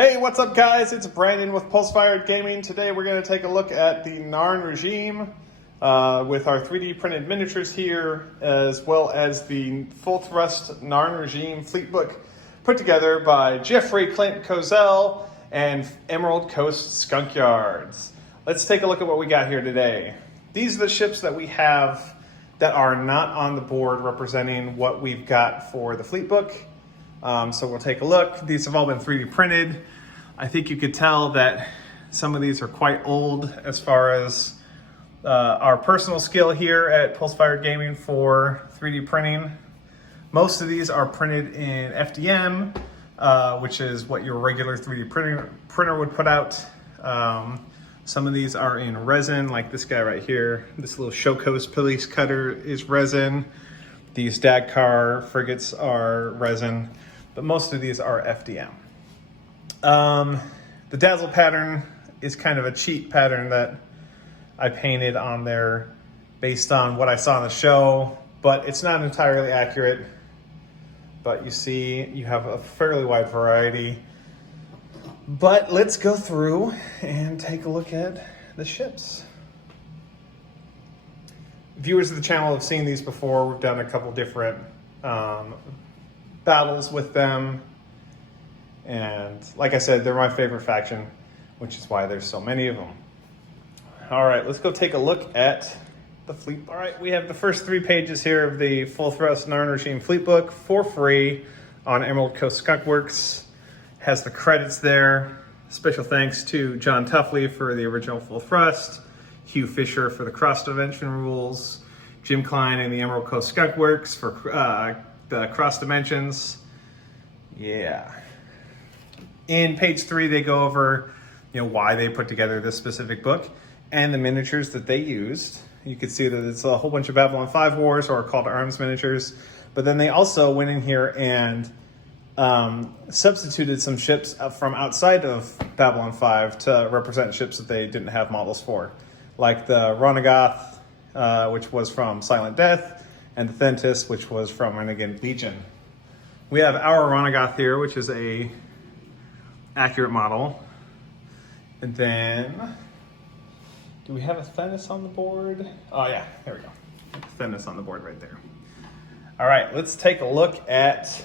Hey, what's up guys? It's Brandon with Pulse-Fired Gaming. Today we're going to take a look at the Narn Regime with our 3D printed miniatures here, as well as the full thrust Narn Regime fleet book put together by Jeffrey Clint Cozell and Emerald Coast Skunk Yards. Let's take a look at what we got here today. These are the ships that we have that are not on the board representing what we've got for the fleet book. So we'll take a look. These have all been 3D printed. I think you could tell that some of these are quite old as far as our personal skill here at Pulse-Fired Gaming for 3D printing. Most of these are printed in FDM, which is what your regular 3D printer would put out. Some of these are in resin, like this guy right here. This little Show Coast police cutter is resin. These Dreadknot frigates are resin, but most of these are FDM. The dazzle pattern is kind of a cheat pattern that I painted on there based on what I saw on the show, but it's not entirely accurate. But you see, you have a fairly wide variety. But let's go through and take a look at the ships. Viewers of the channel have seen these before. We've done a couple different battles with them. And like I said, they're my favorite faction, which is why there's so many of them. All right, let's go take a look at the fleet. All right, we have the first 3 pages here of the Full Thrust Narn Regime Fleet Book for free on Emerald Coast Skunk Works. Has the credits there. Special thanks to John Tuffley for the original Full Thrust, Hugh Fisher for the cross dimension rules, Jim Klein and the Emerald Coast Skunk Works for the cross dimensions. Yeah. In page 3, they go over, why they put together this specific book and the miniatures that they used. You can see that it's a whole bunch of Babylon 5 Wars or Call to Arms miniatures, but then they also went in here and substituted some ships from outside of Babylon 5 to represent ships that they didn't have models for, like the Varnak, which was from Silent Death, and the Thentis, which was from Renegade Legion. We have our Varnak here, which is a accurate model. And then, do we have a Thentis on the board? Oh yeah, there we go. Thentis on the board right there. All right, let's take a look at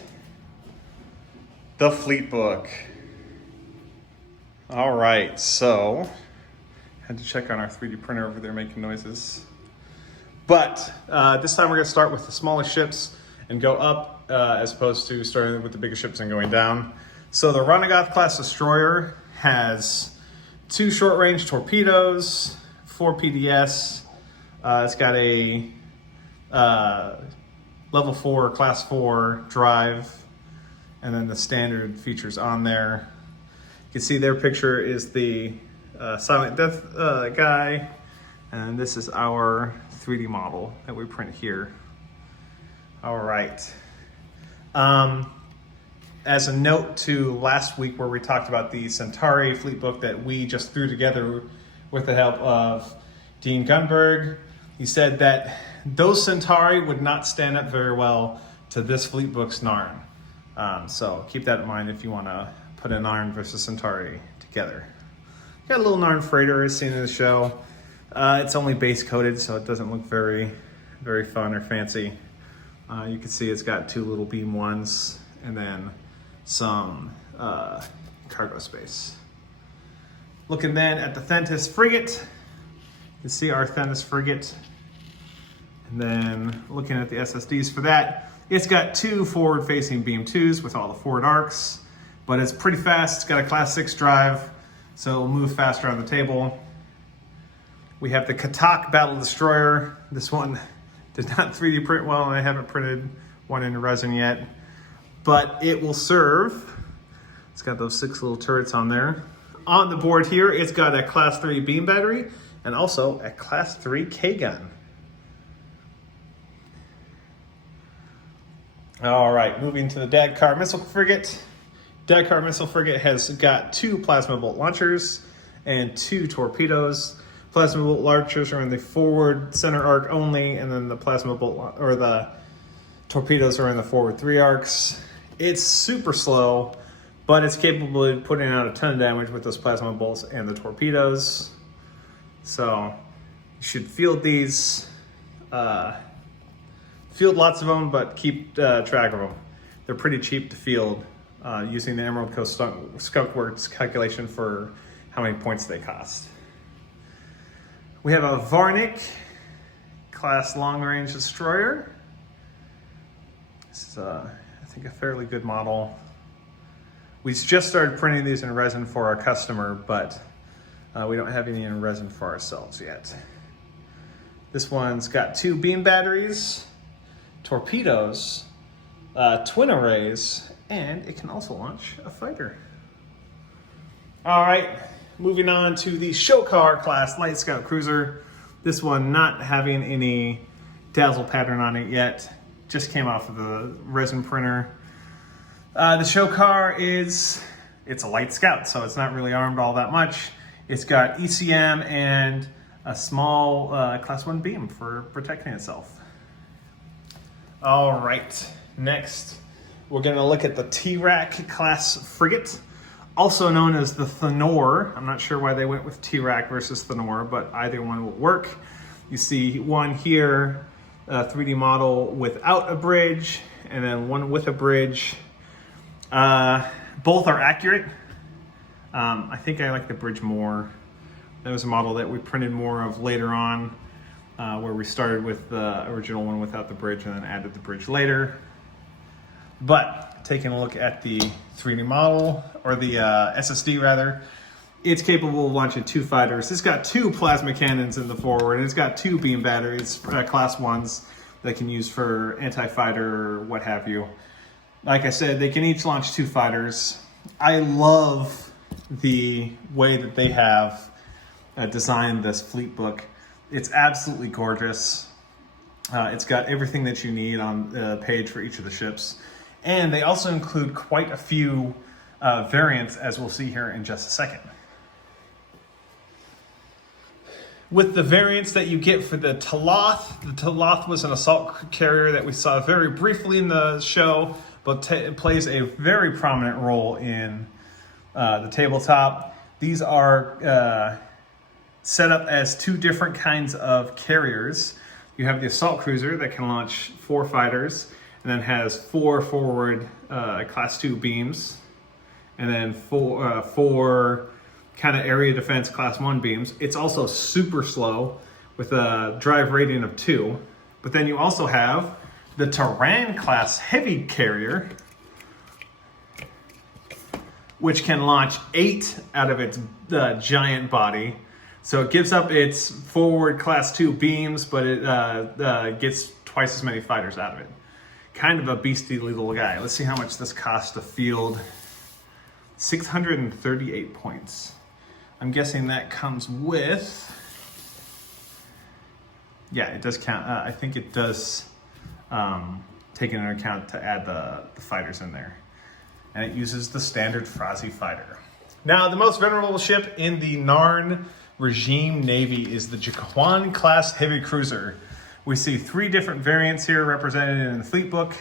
the fleet book. All right, so had to check on our 3D printer over there making noises. But this time we're gonna start with the smallest ships and go up as opposed to starting with the biggest ships and going down. So the Varnak class destroyer has 2 short-range torpedoes, 4 PDS. It's got a level 4, class 4 drive, and then the standard features on there. You can see their picture is the Silent Death guy, and this is our 3D model that we print here. All right. As a note to last week where we talked about the Centauri fleet book that we just threw together with the help of Dean Gunberg, he said that those Centauri would not stand up very well to this fleet book's Narn. So keep that in mind if you want to put a Narn versus Centauri together. Got a little Narn freighter as seen in the show. It's only base coated, so it doesn't look very, very fun or fancy. You can see it's got 2 little beam ones and then some cargo space. Looking then at the Thentis frigate, you can see our Thentis frigate. And then looking at the SSDs for that, it's got 2 forward-facing beam 2s with all the forward arcs, but it's pretty fast. It's got a class 6 drive, so it'll move faster on the table. We have the Katoch battle destroyer. This one did not 3D print well, and I haven't printed one in resin yet, but it will serve. It's got those 6 little turrets on there. On the board here, it's got a class 3 beam battery and also a class 3 K-gun. All right, moving to the Dreadknot missile frigate. Dreadknot missile frigate has got 2 plasma bolt launchers and 2 torpedoes. Plasma bolt launchers are in the forward center arc only, and then the plasma bolt or the torpedoes are in the forward 3 arcs. It's super slow, but it's capable of putting out a ton of damage with those plasma bolts and the torpedoes. So you should field these, field lots of them, but keep track of them. They're pretty cheap to field using the Emerald Coast Skunk Works calculation for how many points they cost. We have a Varnak class long-range destroyer. This is, I think, a fairly good model. We just started printing these in resin for our customer, but we don't have any in resin for ourselves yet. This one's got 2 beam batteries, torpedoes, twin arrays, and it can also launch a fighter. All right, moving on to the Shokar class Light Scout Cruiser. This one not having any dazzle pattern on it yet. Just came off of the resin printer. The Shokar it's a light scout, so it's not really armed all that much. It's got ECM and a small class 1 beam for protecting itself. All right, next we're gonna look at the T-Rack class frigate, also known as the Thanor. I'm not sure why they went with T-Rack versus Thanor, but either one will work. You see one here, a 3D model without a bridge, and then one with a bridge. Both are accurate. I think I like the bridge more. That was a model that we printed more of later on, where we started with the original one without the bridge and then added the bridge later. But taking a look at the 3D model, or the SSD rather, it's capable of launching 2 fighters. It's got 2 plasma cannons in the forward, and it's got 2 beam batteries, class 1s, that can use for anti-fighter or what have you. Like I said, they can each launch 2 fighters. I love the way that they have designed this fleet book. It's absolutely gorgeous. It's got everything that you need on the page for each of the ships. And they also include quite a few variants, as we'll see here in just a second. With the variants that you get for the Taloth was an assault carrier that we saw very briefly in the show, but it plays a very prominent role in the tabletop. These are set up as 2 different kinds of carriers. You have the assault cruiser that can launch 4 fighters, and then has 4 forward class 2 beams, and then 4 kind of area defense class 1 beams. It's also super slow with a drive rating of 2. But then you also have the Terran class heavy carrier, which can launch 8 out of its giant body. So it gives up its forward class 2 beams, but it gets twice as many fighters out of it. Kind of a beastly little guy. Let's see how much this costs to field. 638 points. I'm guessing that comes with, yeah, it does count. I think it does take into account to add the fighters in there. And it uses the standard Frazi fighter. Now, the most venerable ship in the Narn Regime Navy is the Jaquan class heavy cruiser. We see 3 different variants here represented in the fleet book.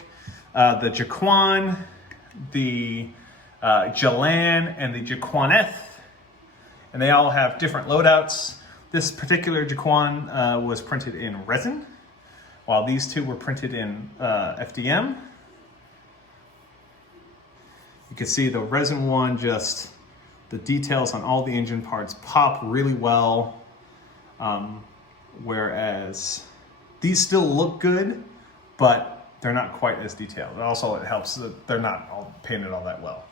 The Jaquan, the Jalan, and the Jaquaneth. And they all have different loadouts. This particular Jaquan was printed in resin, while these 2 were printed in FDM. You can see the resin one, just the details on all the engine parts pop really well, whereas these still look good, but they're not quite as detailed. Also, it helps that they're not all painted all that well.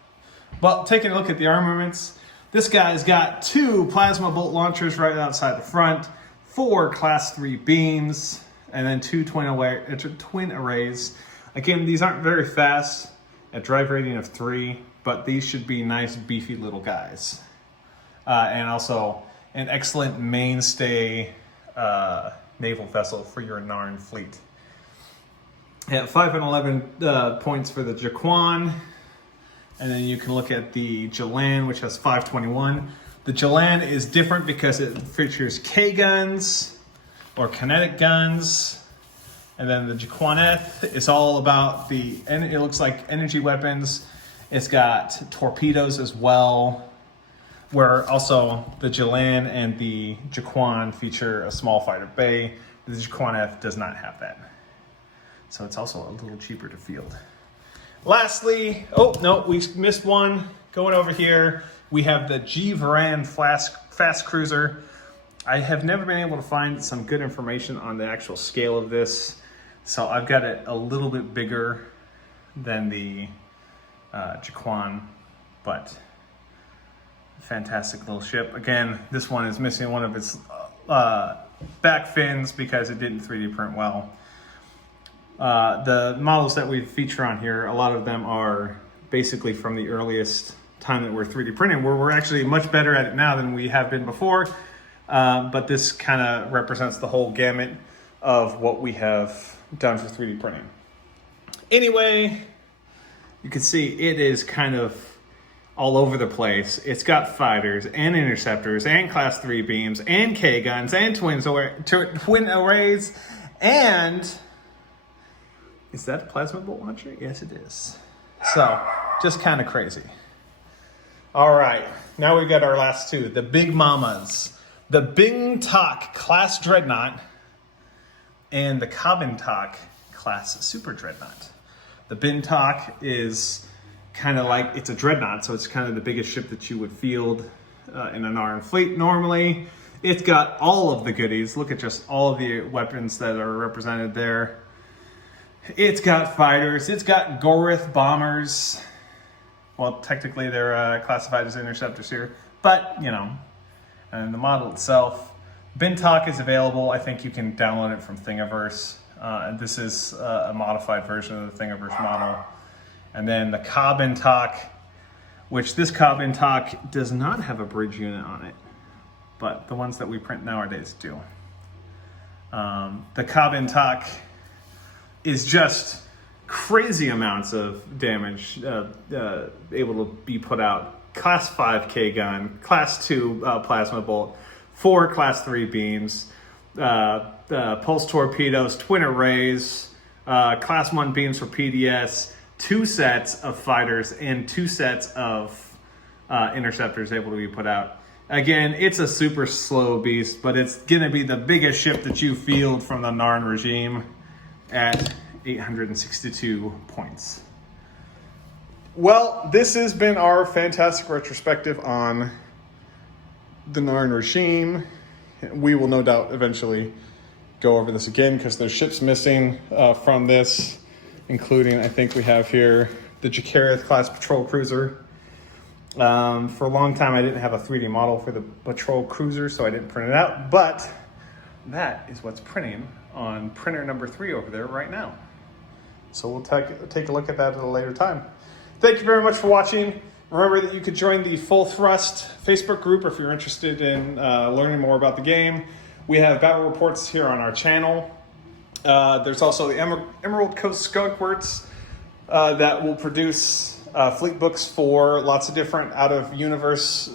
But taking a look at the armaments, this guy's got 2 plasma bolt launchers right outside the front, 4 class 3 beams, and then 2 twin arrays. Again, these aren't very fast, at drive rating of 3, but these should be nice, beefy little guys. And also an excellent mainstay naval vessel for your Narn fleet. At 5 and 11 points for the Jaquan. And then you can look at the Jalan, which has 521. The Jalan is different because it features K-guns or kinetic guns. And then the Jaquaneth is all about it looks like energy weapons. It's got torpedoes as well, where also the Jalan and the Jaquan feature a small fighter bay. The Jaquan F does not have that. So it's also a little cheaper to field. Lastly, oh no, we missed one. Going over here, we have the G. Varan Fast Cruiser. I have never been able to find some good information on the actual scale of this. So I've got it a little bit bigger than the Jaquan, but fantastic little ship. Again, this one is missing one of its back fins because it didn't 3D print well. The models that we feature on here, a lot of them are basically from the earliest time that we're 3D printing, where we're actually much better at it now than we have been before. But this kind of represents the whole gamut of what we have done for 3D printing. Anyway, you can see it is kind of all over the place. It's got fighters and interceptors and class 3 beams and K-guns and twin arrays. And is that a plasma bolt launcher? Yes, it is. So just kind of crazy. All right, now we've got our last two, the big mamas. The Katoch class Dreadknot and the Katoch class Super Dreadknot. The Katoch is kind of like, it's a dreadnought, so it's kind of the biggest ship that you would field in a Narn fleet normally. It's got all of the goodies. Look at just all of the weapons that are represented there. It's got fighters. It's got Gorith bombers. Well, technically they're classified as interceptors here, but you know, and the model itself. Katoch is available. I think you can download it from Thingiverse. This is a modified version of the Thingiverse model. And then the Katoch, which this Katoch does not have a bridge unit on it, but the ones that we print nowadays do. The Katoch is just crazy amounts of damage able to be put out. Class 5 K-gun, Class 2 plasma bolt, 4 Class 3 beams, pulse torpedoes, twin arrays, Class 1 beams for PDS, 2 sets of fighters, and 2 sets of interceptors able to be put out. Again, it's a super slow beast, but it's going to be the biggest ship that you field from the Narn regime at 862 points. Well, this has been our fantastic retrospective on the Narn regime. We will no doubt eventually go over this again because there's ships missing from this, including, I think we have here, the Jakarith class patrol cruiser. For a long time, I didn't have a 3D model for the patrol cruiser, so I didn't print it out, but that is what's printing on printer number 3 over there right now. So we'll take a look at that at a later time. Thank you very much for watching. Remember that you could join the Full Thrust Facebook group if you're interested in learning more about the game. We have battle reports here on our channel. There's also the Emerald Coast Skunkworks that will produce fleet books for lots of different out-of-universe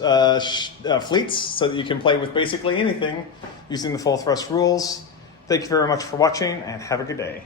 fleets so that you can play with basically anything using the Full Thrust rules. Thank you very much for watching and have a good day.